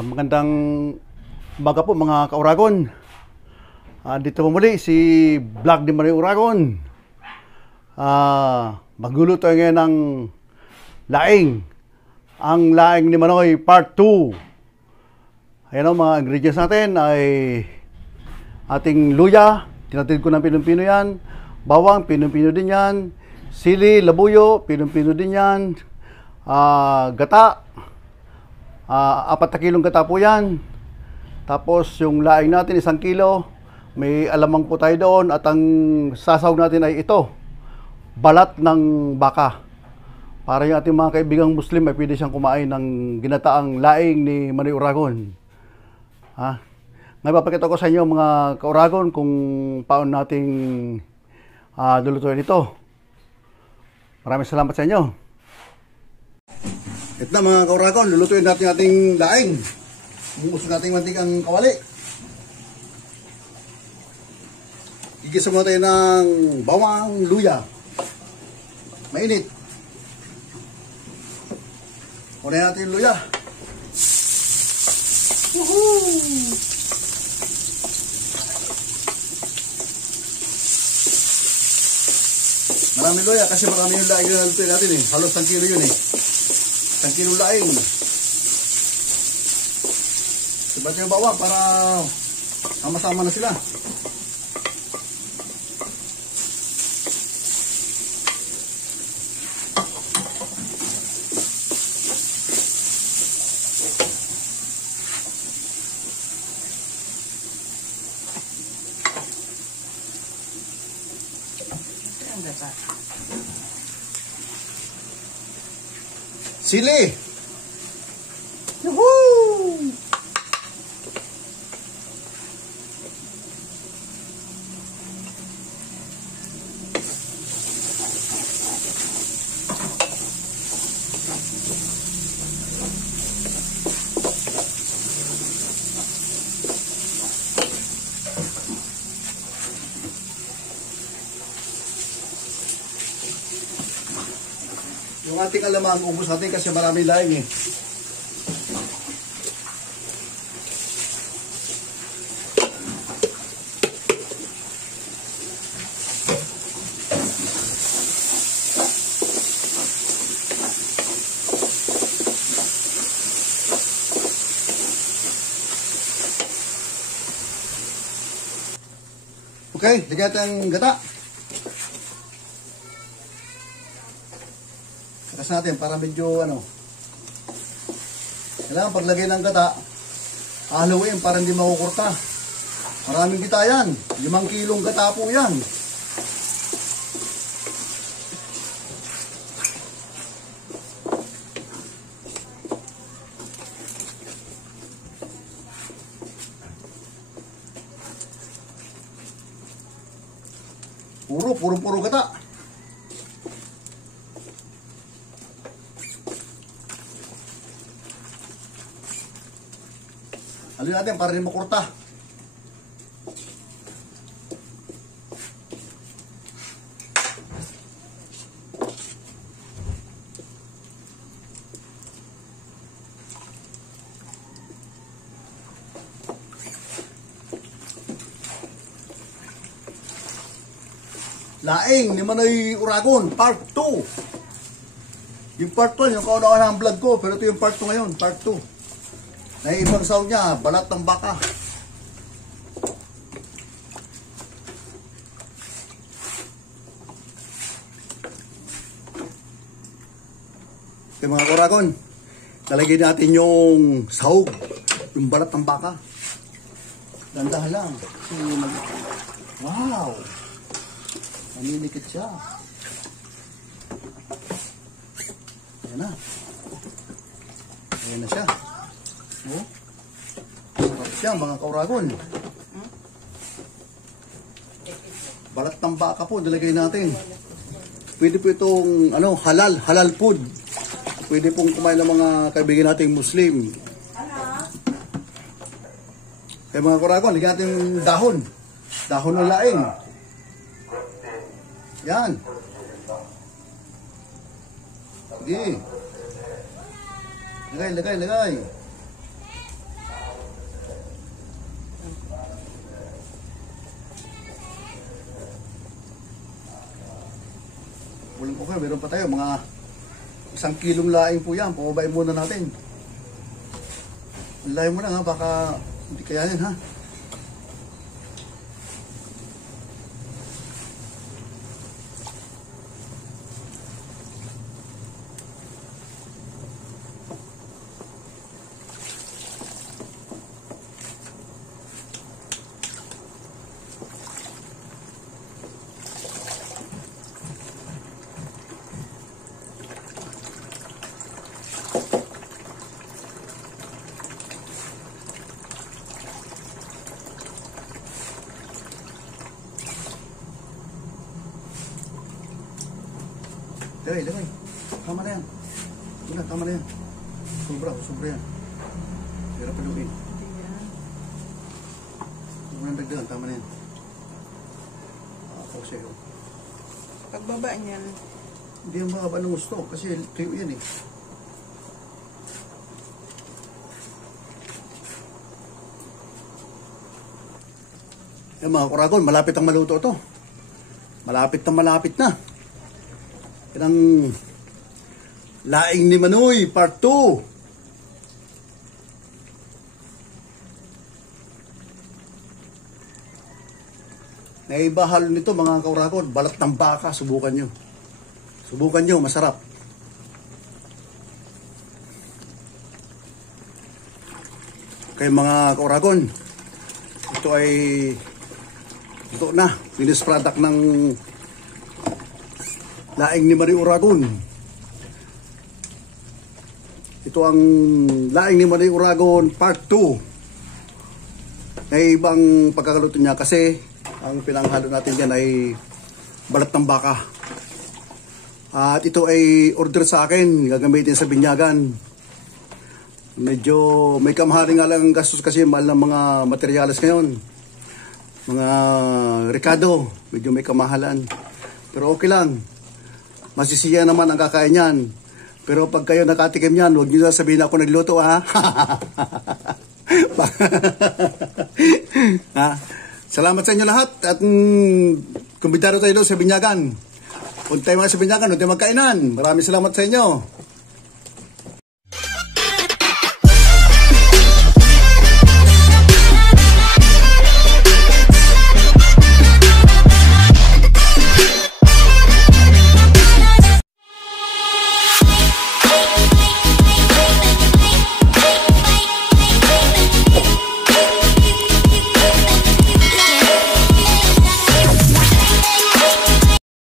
Magandang umaga po mga kauragon. Dito po muli si Vlog ni Manoy Uragon. Magluluto ngayon ng laing. Ang laing ni Manoy Part 2. Ayan o, mga ingredients natin ay ating luya. Tinatid ko ng pinong-pino yan. Bawang, pinong-pino din yan. Sili, labuyo, pinong-pino din yan. Gata. 4 na kilong gata po yan. Tapos yung laing natin 1 kilo. May alamang po tayo doon. At ang sasawag natin ay ito, balat ng baka. Para yung ating mga kaibigang Muslim ay pwede siyang kumain ng ginataang laing ni Manoy Uragon. Ngayon papakita ko sa inyo mga kauragon kung paano nating lulutuin ito. Maraming salamat sa inyo. Ito na mga kauragon, lulutuin natin ating laing. Bumuso natin mantikang kawali. Igisa mo tayo ng bawang, luya. Mainit. Kunin natin yung luya. Woohoo! Marami luya kasi marami yung laing na lutuin natin eh. Halos 1 kilo yun eh. 1 kilo laing. Diba yung bawang para sama-sama na sila. Sili. Yuhuu! Yung ating alamang, ubos natin kasi marami laing eh. Okay, lagyan natin ang gata. Kakas natin para medyo kailangan paglagay ng gata haluin para hindi makukurta. Maraming gata yan, 5 kilong gata po yan. Puro gata. Haluin natin para rin makurta. Laing ni Manoy Uragon, Part 2. Yung Part 1, yung kauna-una ng vlog ko. Pero ito yung Part 2 ngayon, Part 2. Na ibang sawag niya, balat ng baka. Okay mga kauragon, talagay natin yung sahog, yung balat ng baka. Dandahan lang. Wow! Nanilikit siya. Ayan na. Ayan na siya. Oh. Sarap siya mga kauragon. Balat ng baka po, dalagay natin. Pwede po itong halal food. Pwede pong kumain ng mga kaibigan nating Muslim. Kaya mga kauragon, lagyan natin dahon. Dahon ng laing. Yan. Sige. Lagay. Okay, meron pa tayo. Mga 1 kilong laing po yan. Pumabain muna natin. Laing mo na ha. Baka hindi kayanin ha. Lagay. Tama na yan. Wala, tama na yan. Sobra yan. Hirap paluin. Huwag mo nang dagdagan, tama na yan. Kasi Pagbaba niyan. hindi yung mahaba ng gusto kasi tuyo yan eh. Mga kuragon, malapit ang maluto ito. Malapit na. Yan ang laing ni Manoy, part 2. Naibahal nito mga kaurakon, balat ng baka, subukan nyo. Masarap. Okay mga kaurakon, ito na, finished product ng laing ni Manoy Uragon. Ito ang laing ni Manoy Uragon part 2. May ibang pagkakaluto niya kasi ang pinanghalo natin dyan ay balat ng baka. At ito ay order sa akin, gagamitin sa binyagan. Medyo may kamahaling nga lang ang gastos kasi mahal ng mga materyales ngayon. Mga Ricardo, medyo may kamahalan. Pero okay lang. Masisiya naman ang kakain yan. Pero pag kayo nakatikim yan, huwag nyo sabihin ako nagluto ha. Salamat sa inyo lahat. At kumbitado tayo doon sa binyagan. Punta tayo mga sa binyagan, doon tayo magkainan. Maraming salamat sa inyo.